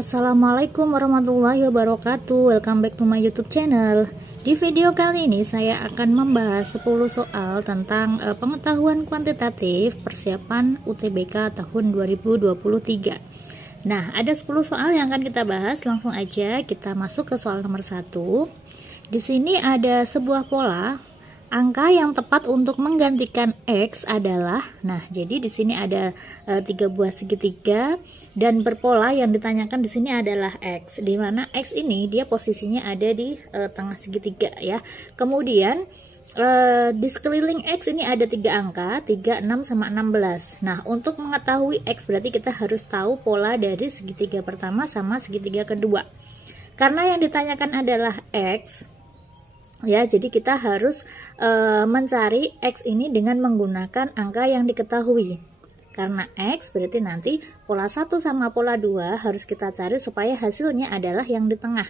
Assalamualaikum warahmatullahi wabarakatuh. Welcome back to my YouTube channel. Di video kali ini saya akan membahas 10 soal tentang pengetahuan kuantitatif persiapan UTBK tahun 2023. Nah, ada 10 soal yang akan kita bahas. Langsung aja kita masuk ke soal nomor 1. Di sini ada sebuah pola. Angka yang tepat untuk menggantikan X adalah, nah jadi di sini ada 3 buah segitiga dan berpola yang ditanyakan di sini adalah X, di mana X ini dia posisinya ada di tengah segitiga ya. Kemudian di sekeliling X ini ada 3 angka, 3, 6, sama 16. Nah, untuk mengetahui X berarti kita harus tahu pola dari segitiga pertama sama segitiga kedua. Karena yang ditanyakan adalah X, ya, jadi kita harus mencari X ini dengan menggunakan angka yang diketahui. Karena X berarti nanti pola 1 sama pola 2 harus kita cari supaya hasilnya adalah yang di tengah.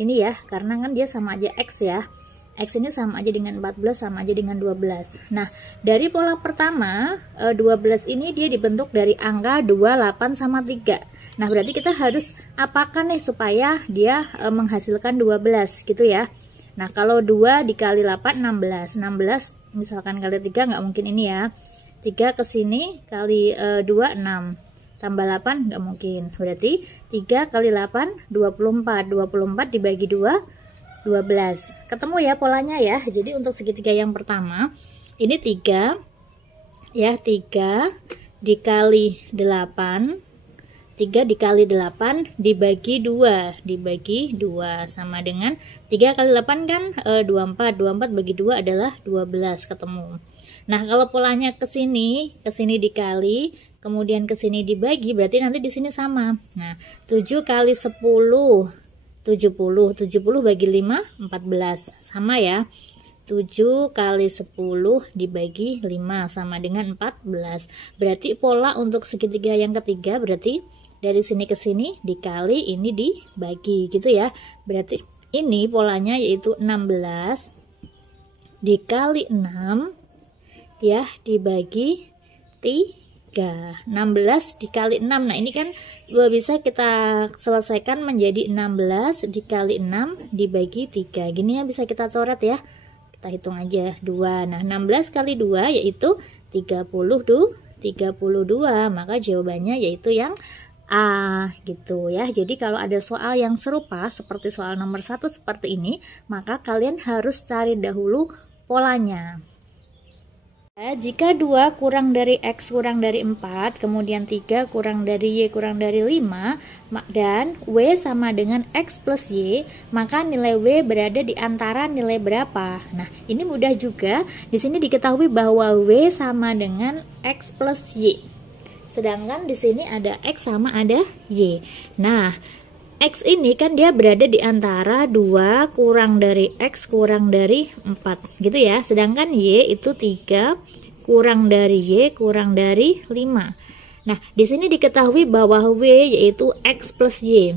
Ini ya, karena kan dia sama aja X ya. X ini sama aja dengan 14, sama aja dengan 12. Nah, dari pola pertama, 12 ini dia dibentuk dari angka 2, 8, sama 3. Nah, berarti kita harus apakan nih supaya dia menghasilkan 12 gitu ya. Nah, kalau 2 dikali 8, 16. 16 misalkan kali 3 nggak mungkin ini ya. 3 ke sini kali 2, 6. Tambah 8 nggak mungkin. Berarti 3 kali 8, 24. 24 dibagi 2, 12. Ketemu ya polanya ya. Jadi untuk segitiga yang pertama, ini 3. Ya, 3 dikali 8. 3 dikali 8 dibagi 2 sama dengan 3 kali 8 kan 24. 24 bagi 2 adalah 12, ketemu. Nah, kalau polanya ke sini dikali, kemudian ke sini dibagi, berarti nanti di sini sama. Nah, 7 kali 10 70. 70 bagi 5 14. Sama ya. 7 kali 10 dibagi 5 sama dengan 14. Berarti pola untuk segitiga yang ketiga berarti dari sini ke sini dikali, ini dibagi gitu ya. Berarti ini polanya yaitu 16 dikali 6 ya dibagi 3. 16 dikali 6. Nah, ini kan bisa kita selesaikan menjadi 16 dikali 6 dibagi 3. Gini ya, bisa kita coret ya. Kita hitung aja 2. Nah, 16 kali 2 yaitu 32. Maka jawabannya yaitu yang A gitu ya. Jadi kalau ada soal yang serupa seperti soal nomor 1 seperti ini, maka kalian harus cari dahulu polanya. Jika 2 kurang dari X kurang dari 4, kemudian 3 kurang dari Y kurang dari 5, dan W sama dengan X plus Y, maka nilai W berada di antara nilai berapa? Nah, ini mudah juga. Di sini diketahui bahwa W sama dengan X plus Y. Sedangkan di sini ada X sama ada Y. Nah, X ini kan dia berada di antara 2 kurang dari X kurang dari 4 gitu ya. Sedangkan Y itu 3 kurang dari Y kurang dari 5. Nah, di sini diketahui bahwa W yaitu X plus Y.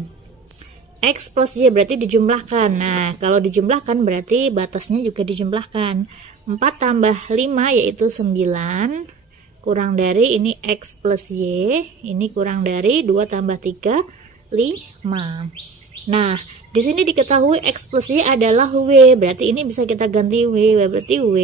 X plus Y berarti dijumlahkan. Nah, kalau dijumlahkan berarti batasnya juga dijumlahkan. 4 tambah 5 yaitu 9. Kurang dari ini X plus Y. Ini kurang dari 2 tambah 3 5. Nah, di sini diketahui X plus Y adalah W, berarti ini bisa kita ganti W, berarti W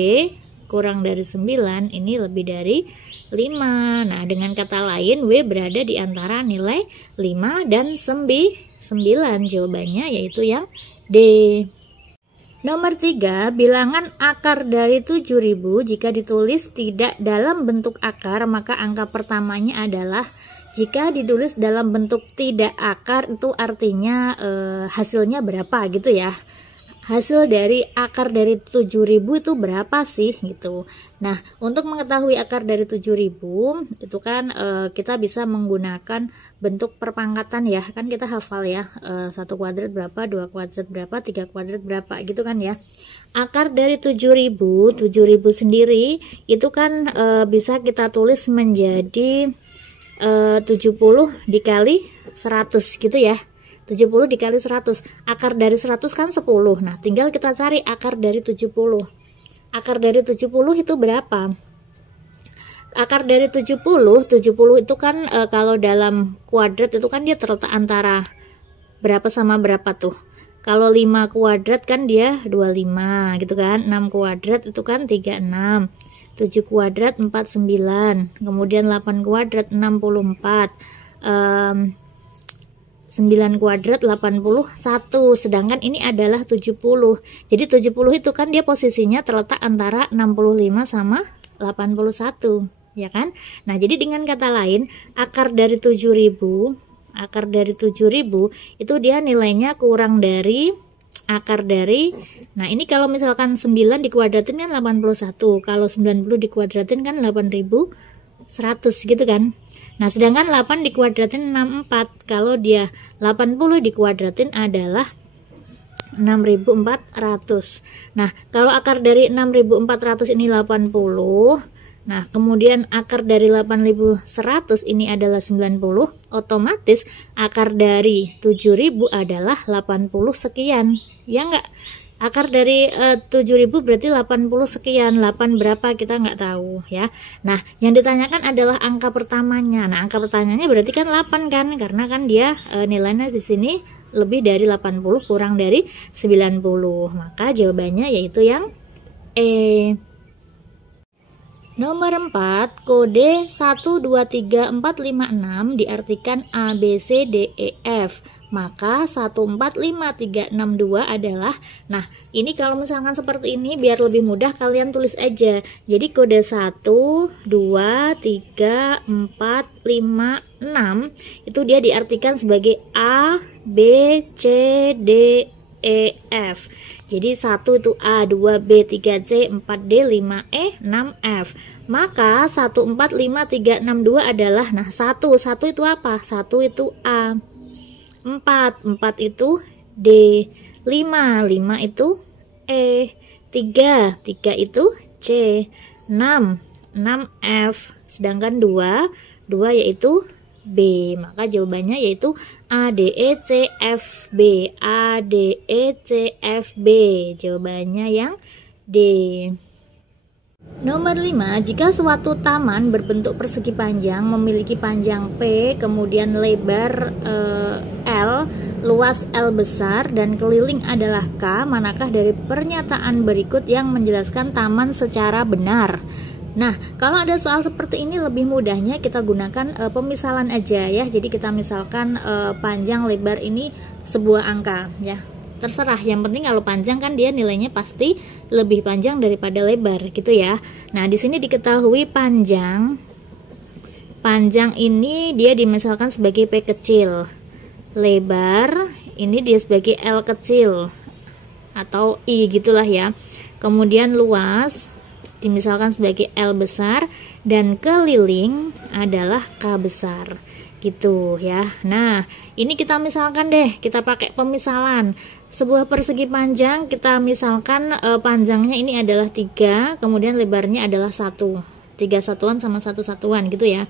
kurang dari 9 ini lebih dari 5. Nah, dengan kata lain W berada di antara nilai 5 dan 9. Jawabannya yaitu yang D. Nomor 3, bilangan akar dari 7000 jika ditulis tidak dalam bentuk akar, maka angka pertamanya adalah. Jika ditulis dalam bentuk tidak akar itu artinya hasilnya berapa gitu ya. Hasil dari akar dari 7000 itu berapa sih gitu. Nah, untuk mengetahui akar dari 7000 itu kan kita bisa menggunakan bentuk perpangkatan ya. Kan kita hafal ya, 1 kuadrat berapa, 2 kuadrat berapa, 3 kuadrat berapa gitu kan ya. Akar dari 7000 sendiri itu kan bisa kita tulis menjadi 70 dikali 100 gitu ya. 70 dikali 100. Akar dari 100 kan 10. Nah, tinggal kita cari akar dari 70. Akar dari 70 itu berapa? akar dari 70 itu kan kalau dalam kuadrat itu kan dia terletak antara berapa sama berapa tuh. Kalau 5 kuadrat kan dia 25 gitu kan. 6 kuadrat itu kan 36. 7 kuadrat 49. Kemudian 8 kuadrat 64. 9 kuadrat 81. Sedangkan ini adalah 70. Jadi 70 itu kan dia posisinya terletak antara 65 sama 81, ya kan? Nah, jadi dengan kata lain, akar dari 7000 itu dia nilainya kurang dari akar dari, nah ini kalau misalkan 9 dikuadratin kan 81, kalau 90 dikuadratin kan 8100 gitu kan. Nah, sedangkan 8 dikuadratin 64, kalau dia 80 dikuadratin adalah 6400. Nah, kalau akar dari 6400 ini 80, nah kemudian akar dari 8100 ini adalah 90, otomatis akar dari 7000 adalah 80 sekian, ya enggak? Akar dari 7000 berarti 80 sekian, 8 berapa kita nggak tahu ya. Nah, yang ditanyakan adalah angka pertamanya. Nah, angka pertamanya berarti kan 8 kan, karena kan dia nilainya di sini lebih dari 80 kurang dari 90. Maka jawabannya yaitu yang E. Nomor 4, kode 123456 diartikan A, B, C, D, E, F. Maka 145362 adalah, nah ini kalau misalkan seperti ini biar lebih mudah kalian tulis aja. Jadi kode 1, 2, 3, 4, 5, 6 itu dia diartikan sebagai A, B, C, D, E, F. Jadi 1 itu A, 2 B, 3 C, 4 D, 5 E, 6 F. Maka 145362 adalah, nah 1 itu apa? 1 itu A, 4 itu D, 5 itu E, 3 itu C, 6 F, sedangkan 2 yaitu B. Maka jawabannya yaitu A, D, E, C, F, B. A, D, E, C, F, B. Jawabannya yang D. Nomor 5, jika suatu taman berbentuk persegi panjang memiliki panjang P, kemudian lebar L, luas L besar, dan keliling adalah K, manakah dari pernyataan berikut yang menjelaskan taman secara benar? Nah, kalau ada soal seperti ini lebih mudahnya kita gunakan pemisalan aja ya. Jadi kita misalkan panjang lebar ini sebuah angka ya. Terserah, yang penting kalau panjang kan dia nilainya pasti lebih panjang daripada lebar gitu ya. Nah, di sini diketahui panjang ini dia dimisalkan sebagai P kecil. Lebar ini dia sebagai L kecil atau I gitulah ya. Kemudian luas dimisalkan sebagai L besar, dan keliling adalah K besar gitu ya. Nah, ini kita misalkan deh, kita pakai pemisalan. Sebuah persegi panjang kita misalkan panjangnya ini adalah 3, kemudian lebarnya adalah 1. 3 satuan sama 1 satuan gitu ya.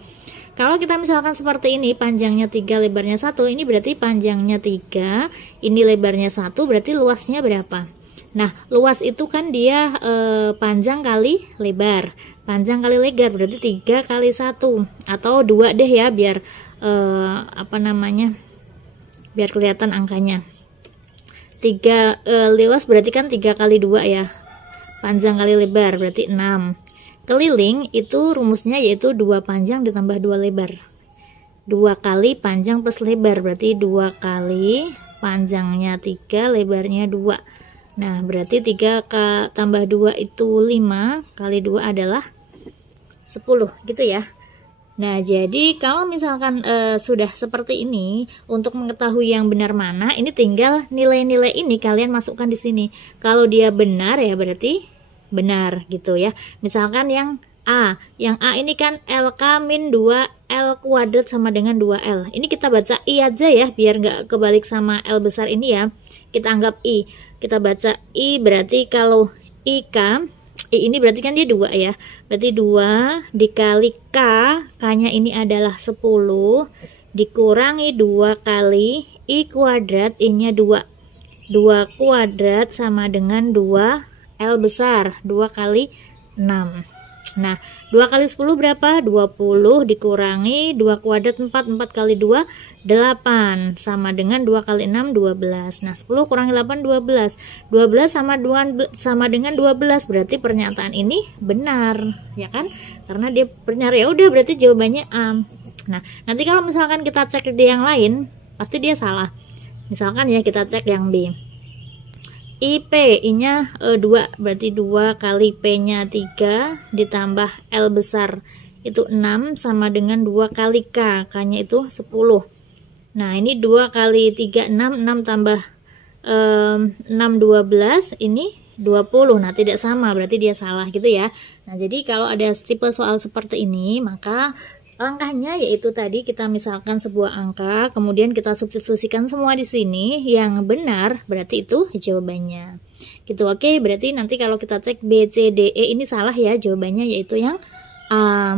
Kalau kita misalkan seperti ini, panjangnya 3, lebarnya 1, ini berarti panjangnya 3, ini lebarnya 1, berarti luasnya berapa? Nah, luas itu kan dia panjang kali lebar. Panjang kali lebar berarti 3 kali 1 atau 2 deh ya, biar biar kelihatan angkanya. 3 luas berarti kan 3 kali 2 ya. Panjang kali lebar berarti 6. Keliling itu rumusnya yaitu 2 panjang ditambah 2 lebar. 2 kali panjang plus lebar berarti 2 kali panjangnya 3, lebarnya 2. Nah, berarti 3 tambah 2 itu 5, kali 2 adalah 10 gitu ya. Nah, jadi kalau misalkan sudah seperti ini, untuk mengetahui yang benar mana, ini tinggal nilai-nilai ini kalian masukkan di sini. Kalau dia benar ya berarti benar gitu ya. Misalkan yang A ini kan LK min 2L kuadrat sama dengan 2L. Ini kita baca I aja ya, biar nggak kebalik sama L besar ini ya. Kita anggap I. Kita baca I, berarti kalau I ini berarti kan dia 2 ya. Berarti 2 dikali K, K-nya ini adalah 10, dikurangi 2 kali I kuadrat, I-nya 2. 2 kuadrat sama dengan 2L besar, 2 kali 6. Nah, 2 kali 10 berapa? 20 dikurangi 2 kuadrat 4, 4 kali 2, 8. Sama dengan 2 kali 6, 12. Nah, 10 kurangi 8, 12. 12 sama dengan 12, berarti pernyataan ini benar, ya kan? Karena dia benar, ya udah berarti jawabannya A. Nah, nanti kalau misalkan kita cek di yang lain, pasti dia salah. Misalkan ya kita cek yang B. IP, I-nya 2, berarti 2 kali P-nya 3 ditambah L besar itu 6 sama dengan 2 kali K, K-nya itu 10. Nah, ini 2 kali 3, 6, 6 tambah 6, 12, ini 20. Nah, tidak sama, berarti dia salah gitu ya. Nah, jadi kalau ada tipe soal seperti ini, maka langkahnya yaitu tadi kita misalkan sebuah angka, kemudian kita substitusikan semua di sini, yang benar berarti itu jawabannya. Gitu, oke, berarti nanti kalau kita cek B, C, D, E ini salah ya, jawabannya yaitu yang A.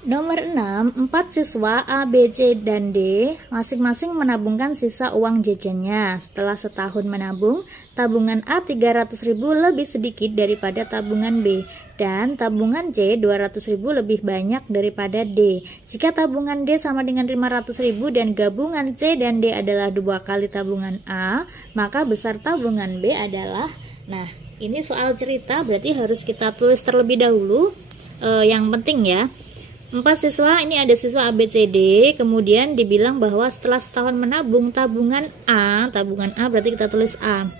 Nomor 6, 4 siswa A, B, C, dan D masing-masing menabungkan sisa uang jajannya. Setelah setahun menabung, tabungan A 300.000 lebih sedikit daripada tabungan B, dan tabungan C 200.000 lebih banyak daripada D. Jika tabungan D sama dengan 500.000 dan gabungan C dan D adalah 2 kali tabungan A, maka besar tabungan B adalah, nah ini soal cerita berarti harus kita tulis terlebih dahulu. Yang penting ya, 4 siswa, ini ada siswa A, B, C, D, kemudian dibilang bahwa setelah setahun menabung tabungan A berarti kita tulis A,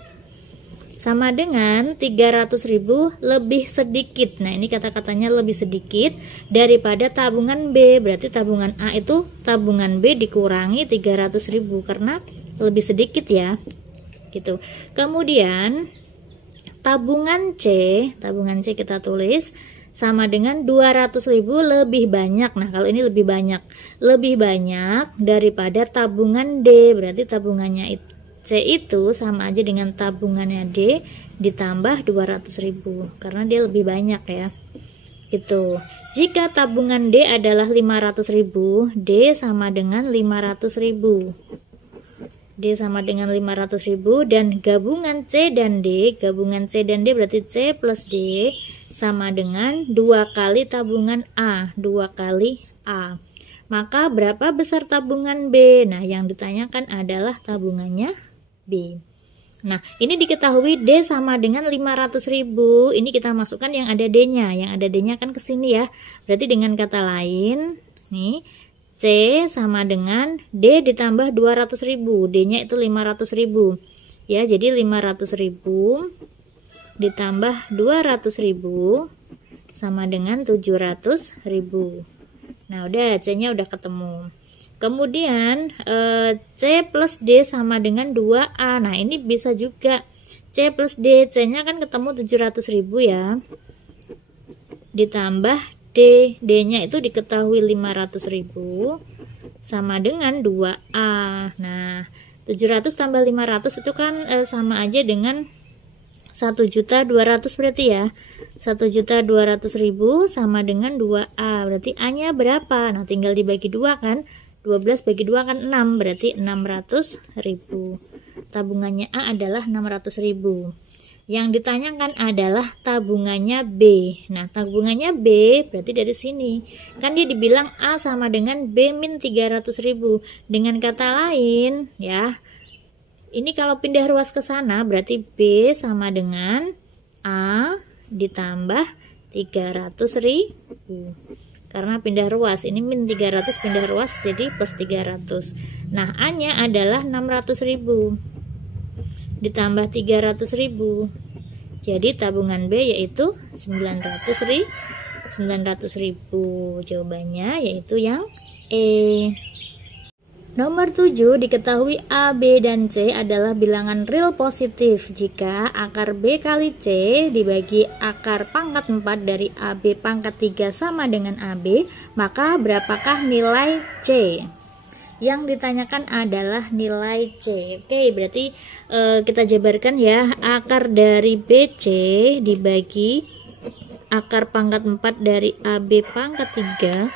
sama dengan 300.000 lebih sedikit. Nah, ini kata-katanya lebih sedikit daripada tabungan B, berarti tabungan A itu tabungan B dikurangi 300.000 karena lebih sedikit ya, gitu. Kemudian tabungan C kita tulis sama dengan 200.000 lebih banyak. Nah, kalau ini lebih banyak daripada tabungan D, berarti tabungannya C itu sama aja dengan tabungannya D ditambah 200.000 karena dia lebih banyak ya, gitu. Jika tabungan D adalah 500.000, D sama dengan 500.000, dan gabungan C dan D berarti C plus D sama dengan 2 kali tabungan A, 2 kali A. Maka berapa besar tabungan B? Nah, yang ditanyakan adalah tabungannya B. Nah, ini diketahui D sama dengan 500.000. Ini kita masukkan yang ada D-nya. Yang ada D-nya kan ke sini ya. Berarti dengan kata lain, nih C sama dengan D ditambah 200.000. D-nya itu 500.000. Ya, jadi 500.000 ditambah 200.000 sama dengan 700.000. Nah, udah C-nya udah ketemu. Kemudian C plus D sama dengan 2A. Nah, ini bisa juga C plus D, C-nya kan ketemu 700.000 ya. Ditambah D, D-nya itu diketahui 500.000 sama dengan 2A. Nah, 700 tambah 500 itu kan sama aja dengan 1.200.000 berarti ya. 1.200.000 sama dengan 2A. Berarti A-nya berapa? Nah, tinggal dibagi 2 kan. 12 bagi 2 kan 6, berarti 600.000. Tabungannya A adalah 600.000. Yang ditanyakan adalah tabungannya B. Nah, tabungannya B berarti dari sini. Kan dia dibilang A sama dengan B min 300.000. Dengan kata lain, ya. Ini kalau pindah ruas ke sana berarti B sama dengan A ditambah 300.000. Karena pindah ruas, ini min 300 pindah ruas jadi plus 300. Nah, A-nya adalah 600.000 ditambah 300.000. Jadi tabungan B yaitu 900.000. Jawabannya yaitu yang E. Nomor 7, diketahui A, B, dan C adalah bilangan real positif jika akar B kali C dibagi akar pangkat 4 dari AB pangkat 3 sama dengan AB, maka berapakah nilai C? Yang ditanyakan adalah nilai C. Oke, berarti kita jabarkan ya, akar dari BC dibagi akar pangkat 4 dari AB pangkat 3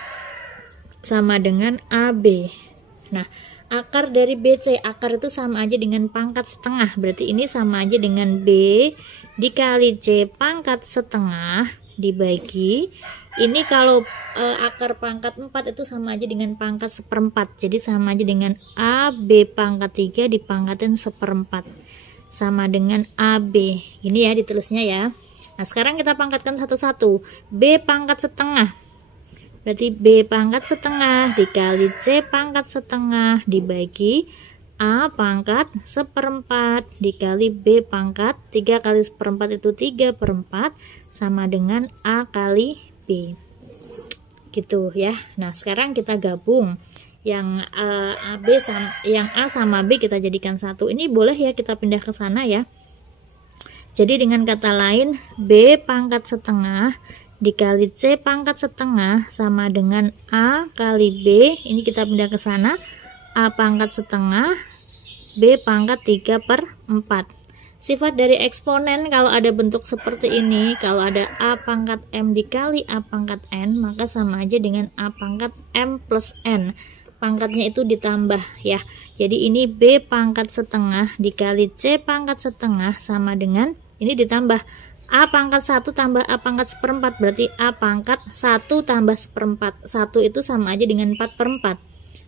sama dengan AB. Nah, akar dari BC, akar itu sama aja dengan pangkat setengah, berarti ini sama aja dengan B dikali C pangkat setengah dibagi ini kalau akar pangkat 4 itu sama aja dengan pangkat 1/4. Jadi sama aja dengan AB pangkat 3 dipangkatin 1/4 sama dengan AB. Ini ya ditulisnya ya. Nah, sekarang kita pangkatkan satu-satu. B pangkat setengah. Berarti B pangkat setengah dikali C pangkat setengah dibagi A pangkat 1/4 dikali B pangkat 3 kali 1/4 itu 3/4 sama dengan A kali B. Gitu ya. Nah, sekarang kita gabung yang yang A sama B kita jadikan satu. Ini boleh ya kita pindah ke sana ya. Jadi dengan kata lain B pangkat setengah dikali C pangkat setengah sama dengan A kali B. Ini kita pindah ke sana. A pangkat setengah B pangkat 3/4. Sifat dari eksponen kalau ada bentuk seperti ini, kalau ada A pangkat M dikali A pangkat N, maka sama aja dengan A pangkat M plus N. Pangkatnya itu ditambah ya. Jadi ini B pangkat setengah dikali C pangkat setengah sama dengan, ini ditambah A pangkat 1 tambah A pangkat 1/4, berarti A pangkat 1 tambah 1/4. 1 itu sama aja dengan 4/4.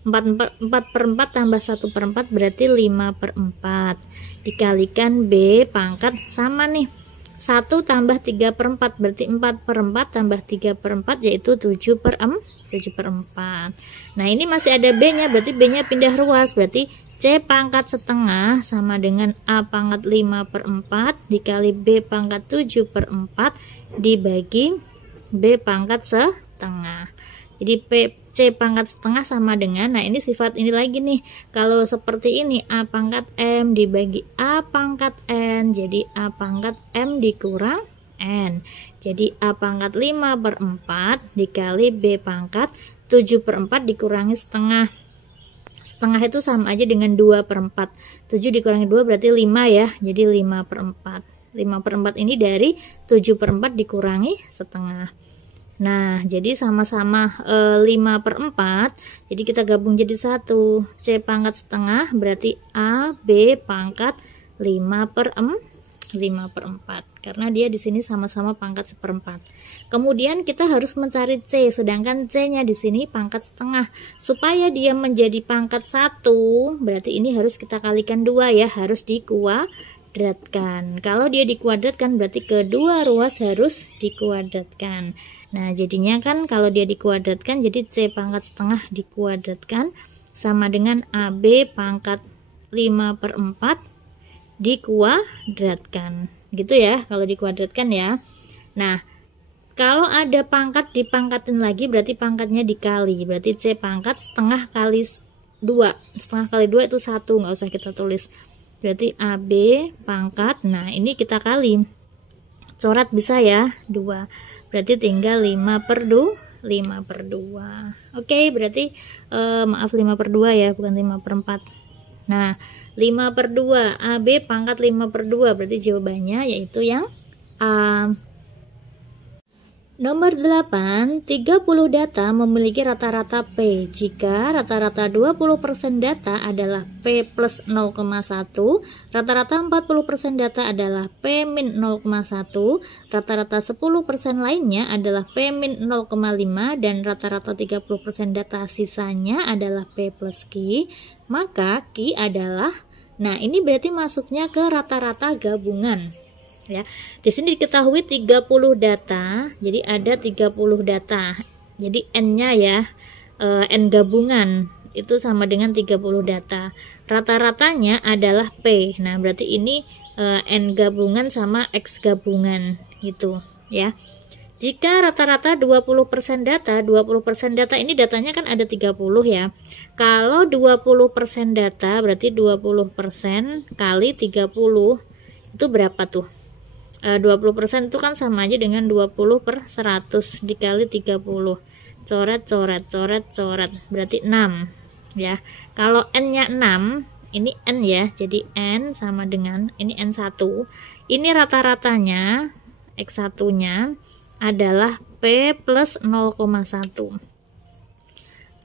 4/4 tambah 1/4 berarti 5/4. Dikalikan B pangkat sama nih. 1 tambah 3/4 berarti 4/4 tambah 3/4 yaitu 7/4. Nah, ini masih ada B-nya, berarti B-nya pindah ruas. Berarti C pangkat setengah sama dengan A pangkat 5/4 dikali B pangkat 7/4 dibagi B pangkat setengah. Jadi C pangkat setengah sama dengan, nah ini sifat ini lagi nih, kalau seperti ini A pangkat M dibagi A pangkat N, jadi A pangkat M dikurang N, jadi A pangkat 5/4 dikali B pangkat 7/4 dikurangi setengah. Setengah itu sama aja dengan 2/4. 7 dikurangi 2 berarti 5 ya, jadi 5/4. 5/4 ini dari 7/4 dikurangi setengah. Nah, jadi sama-sama 5/4, jadi kita gabung jadi 1. C pangkat setengah berarti A B pangkat 5/4, karena dia di sini sama-sama pangkat 1/4. Kemudian kita harus mencari C, sedangkan C-nya di sini pangkat setengah. Supaya dia menjadi pangkat 1, berarti ini harus kita kalikan 2 ya, harus dikuadratkan. Kalau dia dikuadratkan berarti kedua ruas harus dikuadratkan. Nah, jadinya kan kalau dia dikuadratkan jadi C pangkat setengah dikuadratkan sama dengan AB pangkat 5/4 dikuadratkan. Gitu ya kalau dikuadratkan ya. Nah, kalau ada pangkat dipangkatin lagi berarti pangkatnya dikali. Berarti C pangkat setengah kali 2. Setengah kali 2 itu 1, nggak usah kita tulis. Berarti AB pangkat, nah ini kita kali. Coret bisa ya, 2. Berarti tinggal 5/2. Oke, berarti maaf 5/2 ya, bukan 5/4. Nah, 5/2 AB pangkat 5/2 berarti jawabannya yaitu yang A. Nomor 8, 30 data memiliki rata-rata P. Jika rata-rata 20% data adalah P plus 0,1, rata-rata 40% data adalah P min 0,1, rata-rata 10% lainnya adalah P min 0,5, dan rata-rata 30% data sisanya adalah P plus Q, maka Q adalah, nah ini berarti masuknya ke rata-rata gabungan. Ya, di sini diketahui 30 data, jadi ada 30 data. Jadi N-nya ya, N gabungan itu sama dengan 30 data. Rata-ratanya adalah P. Nah, berarti ini N gabungan sama X gabungan gitu ya. Jika rata-rata 20% data, 20% data ini datanya kan ada 30 ya. Kalau 20% data berarti 20% kali 30 itu berapa tuh? 20% itu kan sama aja dengan 20/100 dikali 30. Coret berarti 6 ya. Kalau N-nya 6, ini N ya, jadi N sama dengan ini N1. Ini rata-ratanya X1 nya adalah P plus 0,1.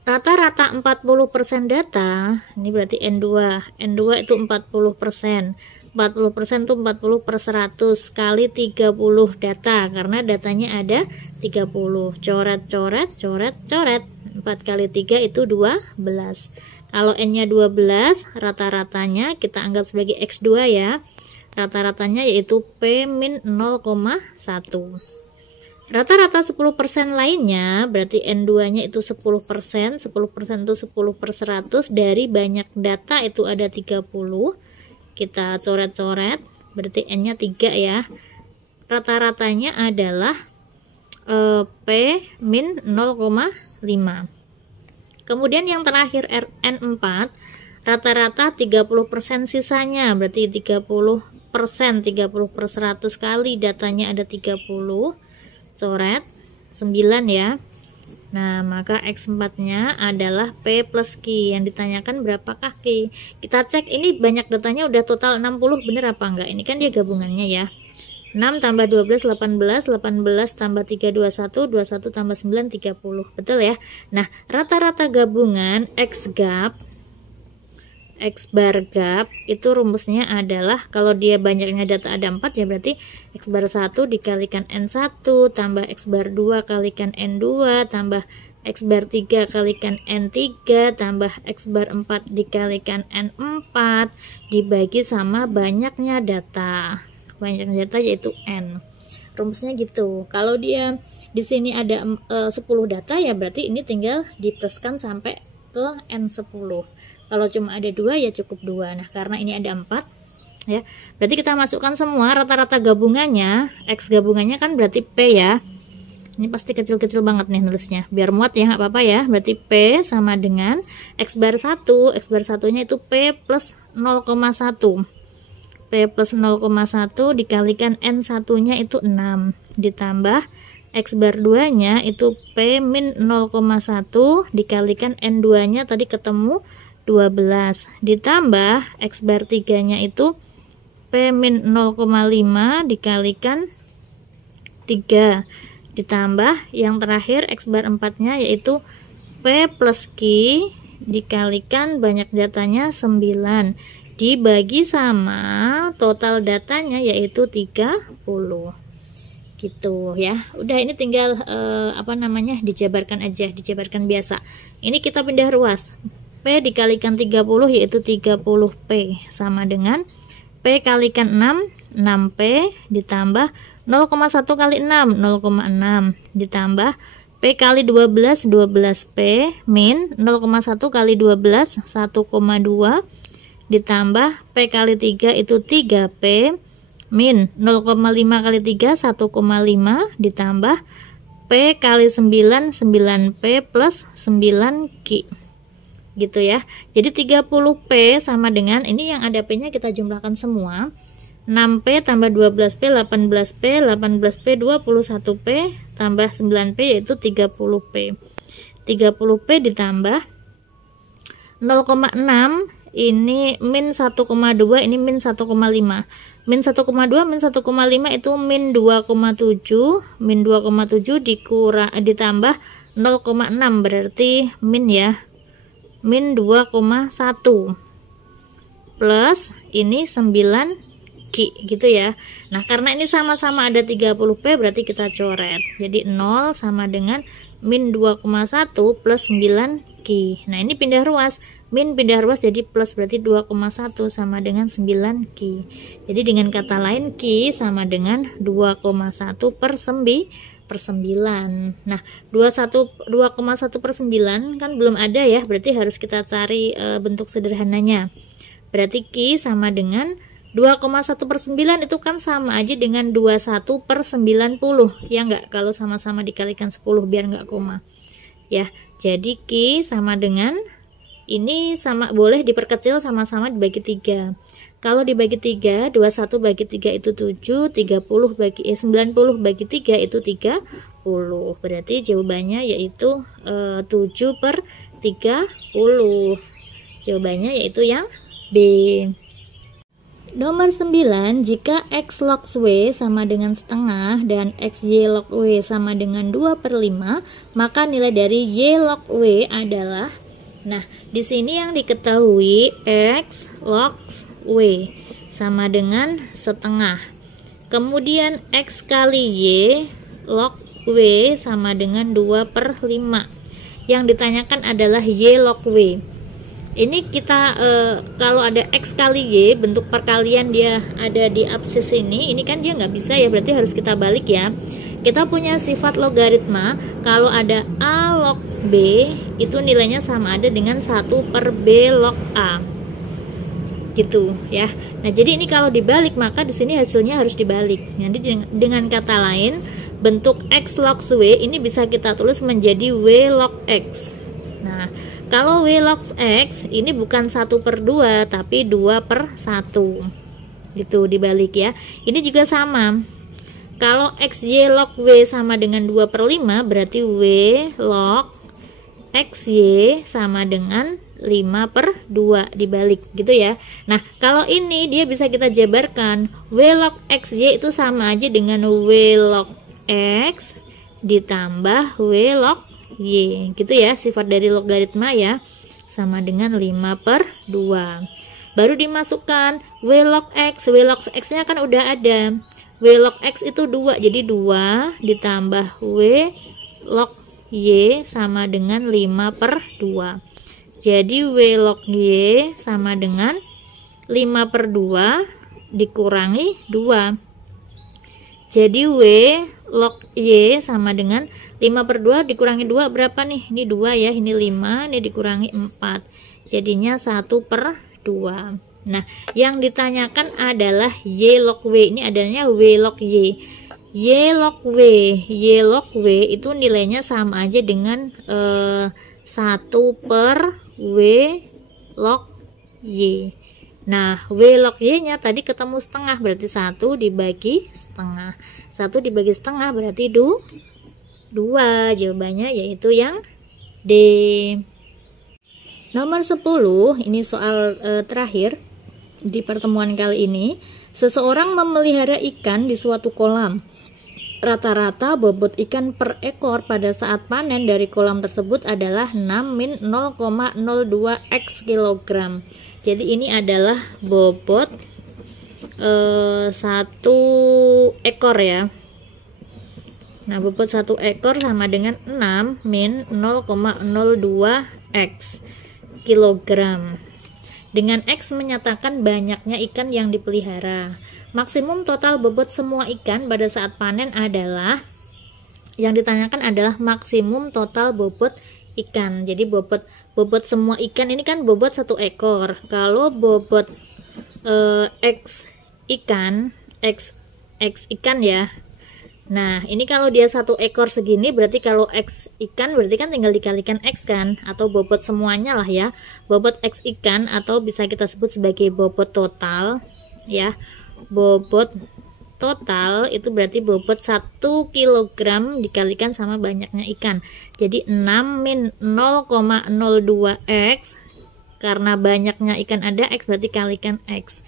Rata-rata 40% data, ini berarti N2 itu 40%. 40% tuh 40/100 kali 30 data, karena datanya ada 30. Coret, coret, coret, coret. 4 kali 3 itu 12. Kalau N-nya 12, rata-ratanya kita anggap sebagai X2 ya. Rata-ratanya yaitu P min 0,1. Rata-rata 10% lainnya berarti N2-nya itu 10%. 10% itu 10/100 dari banyak data itu ada 30. Kita coret-coret, berarti N-nya 3 ya. Rata-ratanya adalah P min 0,5. Kemudian yang terakhir N4, rata-rata 30% sisanya, berarti 30%, 30/100 kali datanya ada 30. Coret 9 ya. Nah, maka X4 nya adalah P plus Q. Yang ditanyakan berapakah Q? Kita cek, ini banyak datanya udah total 60, bener apa enggak? Ini kan dia gabungannya ya. 6 tambah 12 18, 18 tambah 3 21, 21 tambah 9 30. Betul ya? Nah, rata-rata gabungan X gap, X bar gap itu rumusnya adalah, kalau dia banyaknya data ada 4 ya, berarti X bar 1 dikalikan N1 tambah X bar 2 kalikan N2 tambah X bar 3 kalikan N3 tambah X bar 4 dikalikan N4 dibagi sama banyaknya data. Banyaknya data yaitu N. Rumusnya gitu. Kalau dia di sini ada 10 data ya, berarti ini tinggal dipluskan sampai ke N10. Kalau cuma ada 2 ya cukup 2. Nah, karena ini ada 4 ya, berarti kita masukkan semua rata-rata gabungannya. X gabungannya kan berarti P ya. Ini pasti kecil-kecil banget nih nulisnya, biar muat ya, nggak apa-apa ya. Berarti P sama dengan X bar 1. X bar 1-nya itu P plus 0,1. P plus 0,1 dikalikan N1-nya itu 6 ditambah X bar 2-nya itu P min 0,1 dikalikan N2-nya tadi ketemu 12 ditambah X bar 3-nya itu P min 0,5 dikalikan 3 ditambah yang terakhir X bar 4-nya yaitu P plus Q dikalikan banyak datanya 9 dibagi sama total datanya yaitu 30 gitu ya. Udah, ini tinggal dijabarkan aja, dijabarkan biasa. Ini kita pindah ruas. P dikalikan 30 yaitu 30P sama dengan P kalikan 6, 6P ditambah 0,1 kali 6, 0,6 ditambah P kali 12, 12P min 0,1 kali 12, 1,2 ditambah P kali 3 itu 3P min 0,5 kali 3, 1,5 ditambah P kali 9, 9P plus 9Q gitu ya. Jadi 30P sama dengan, ini yang ada P-nya kita jumlahkan semua, 6P tambah 12P 18P, 18P 21P tambah 9P yaitu 30P. 30P ditambah 0,6 ini min 1,2, ini min 1,5. Min 1,2 min 1,5 itu min 2,7. Min 2,7 ditambah 0,6 berarti min ya. Min 2,1 plus ini 9Q gitu ya. Nah, karena ini sama-sama ada 30P berarti kita coret. Jadi 0 sama dengan min 2,1 plus 9Q. Nah, ini pindah ruas. Min pindah ruas jadi plus, berarti 2,1 sama dengan 9Q. Jadi dengan kata lain Q sama dengan 2,1 per 9. Nah, 2,1 per 9 kan belum ada ya, berarti harus kita cari bentuk sederhananya. Berarti Q sama dengan 2,1 per 9 itu kan sama aja dengan 21 per 90 ya enggak, kalau sama-sama dikalikan 10 biar enggak koma ya. Jadi Q sama dengan ini, sama boleh diperkecil, sama-sama dibagi 3. Kalau dibagi 3, 21 bagi 3 itu 7, 90 bagi 3 itu 30. Berarti jawabannya yaitu 7 per 30. Jawabannya yaitu yang B. Nomor 9, jika X log W sama dengan setengah dan XY log W sama dengan 2/5, maka nilai dari Y log W adalah, nah, di sini yang diketahui X log W sama dengan setengah. Kemudian X kali Y log W sama dengan 2/5. Yang ditanyakan adalah Y log W. Ini kita kalau ada X kali Y, bentuk perkalian dia ada di absis ini kan dia nggak bisa ya, berarti harus kita balik ya. Kita punya sifat logaritma, kalau ada A log B itu nilainya sama ada dengan 1/B log A, gitu ya. Nah jadi ini kalau dibalik maka di sini hasilnya harus dibalik. Nanti dengan kata lain, bentuk X log W ini bisa kita tulis menjadi W log X. Nah kalau W log X ini bukan 1/2 tapi 2/1, gitu dibalik ya. Ini juga sama. Kalau XY log W sama dengan 2/5 berarti W log XY sama dengan 5/2 dibalik, gitu ya. Nah kalau ini dia bisa kita jabarkan, W log XY itu sama aja dengan W log X ditambah W log Y, gitu ya. Sifat dari logaritma ya, sama dengan 5/2. Baru dimasukkan W log X. W log X nya kan udah ada. W log X itu 2, jadi 2 ditambah W log Y sama dengan 5/2. Jadi W log Y sama dengan 5/2 dikurangi 2. Jadi W log Y sama dengan 5/2 dikurangi 2 berapa nih? Ini 2 ya, ini 5, ini dikurangi 4. Jadinya 1/2. Nah, yang ditanyakan adalah Y log W. Ini adanya W log Y. Y log W. Y log W itu nilainya sama aja dengan 1/W log Y. Nah, W log Y-nya tadi ketemu setengah, berarti 1 dibagi setengah. 1 dibagi setengah berarti 2. Jawabannya yaitu yang D. Nomor 10, ini soal terakhir di pertemuan kali ini. Seseorang memelihara ikan di suatu kolam. Rata-rata bobot ikan per ekor pada saat panen dari kolam tersebut adalah 6-0,02 x kilogram. Jadi ini adalah bobot 1 ekor ya. Nah, bobot 1 ekor sama dengan 6-0,02 x kilogram. Dengan X menyatakan banyaknya ikan yang dipelihara. Maksimum total bobot semua ikan pada saat panen adalah, yang ditanyakan adalah maksimum total bobot ikan. Jadi bobot semua ikan ini kan bobot 1 ekor. Kalau bobot X ikan ya. Nah, ini kalau dia 1 ekor segini, berarti kalau X ikan berarti kan tinggal dikalikan X kan, atau bobot semuanya lah ya. Bobot X ikan atau bisa kita sebut sebagai bobot total ya. Bobot total itu berarti bobot 1 kilogram dikalikan sama banyaknya ikan. Jadi 6-0,02 X, karena banyaknya ikan ada X berarti kalikan X,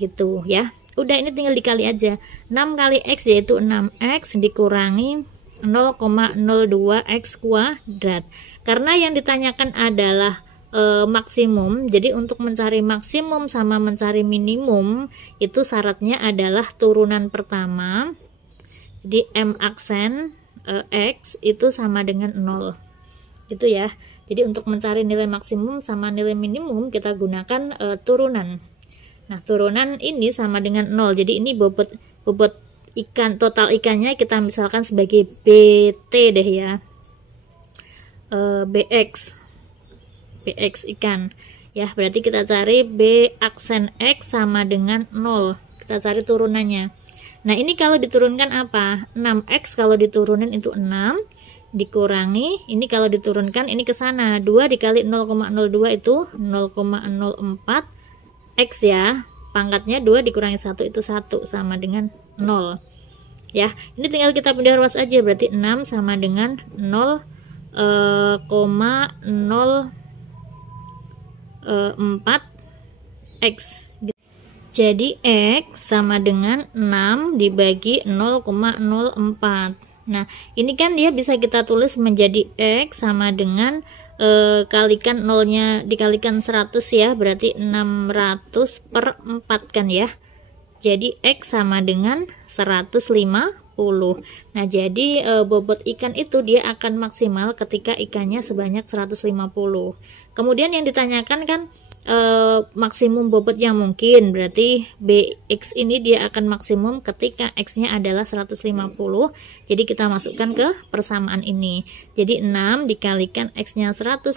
gitu ya. Udah, ini tinggal dikali aja. 6 kali X yaitu 6X dikurangi 0,02 X kuadrat. Karena yang ditanyakan adalah maksimum, jadi untuk mencari maksimum sama mencari minimum itu syaratnya adalah turunan pertama. Jadi M aksen X itu sama dengan 0, gitu ya. Jadi untuk mencari nilai maksimum sama nilai minimum kita gunakan turunan. Nah, turunan ini sama dengan 0. Jadi ini bobot ikan, total ikannya kita misalkan sebagai BT deh ya. BX ikan. Ya, berarti kita cari B aksen X sama dengan 0. Kita cari turunannya. Nah, ini kalau diturunkan apa? 6X kalau diturunin itu 6 dikurangi, ini kalau diturunkan ini ke sana. 2 dikali 0,02 itu 0,04 X ya, pangkatnya 2 dikurangi 1 itu 1 sama dengan 0 ya. Ini tinggal kita pindah ruas aja, berarti 6 sama dengan 0,04 X. Jadi X sama dengan 6 dibagi 0,04. Nah, ini kan dia bisa kita tulis menjadi X sama dengan kalikan nolnya dikalikan 100 ya, berarti 600/4 kan ya. Jadi X sama dengan 150. Nah, jadi bobot ikan itu dia akan maksimal ketika ikannya sebanyak 150. Kemudian yang ditanyakan kan maksimum bobot yang mungkin, berarti BX ini dia akan maksimum ketika X-nya adalah 150. Jadi kita masukkan ke persamaan ini. Jadi 6 dikalikan X-nya 150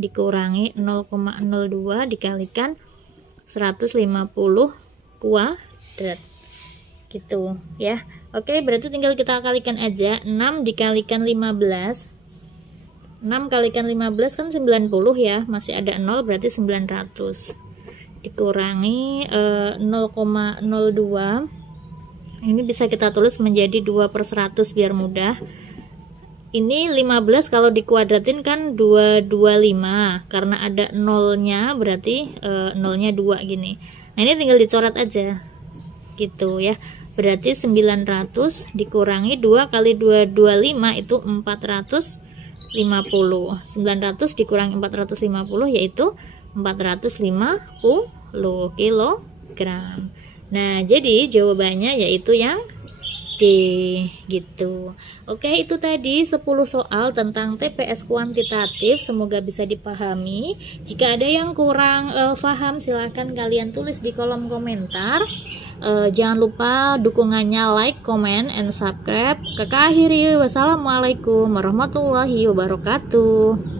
dikurangi 0,02 dikalikan 150 kuadrat gitu ya. Oke, berarti tinggal kita kalikan aja. 6 dikalikan 15, 6 kalikan 15 kan 90 ya, masih ada 0 berarti 900 dikurangi 0,02. Ini bisa kita tulis menjadi 2/100 biar mudah. Ini 15 kalau dikuadratin kan 225, karena ada nolnya berarti nolnya 2 gini. Nah, ini tinggal dicoret aja gitu ya. Berarti 900 dikurangi 2 kali 225 itu 450. 900 dikurangi 450 yaitu 450 kilogram. Nah, jadi jawabannya yaitu yang D gitu. Oke, itu tadi 10 soal tentang TPS kuantitatif, semoga bisa dipahami. Jika ada yang kurang paham silahkan kalian tulis di kolom komentar. Jangan lupa dukungannya like, comment, and subscribe. Kakak akhiri, wassalamualaikum warahmatullahi wabarakatuh.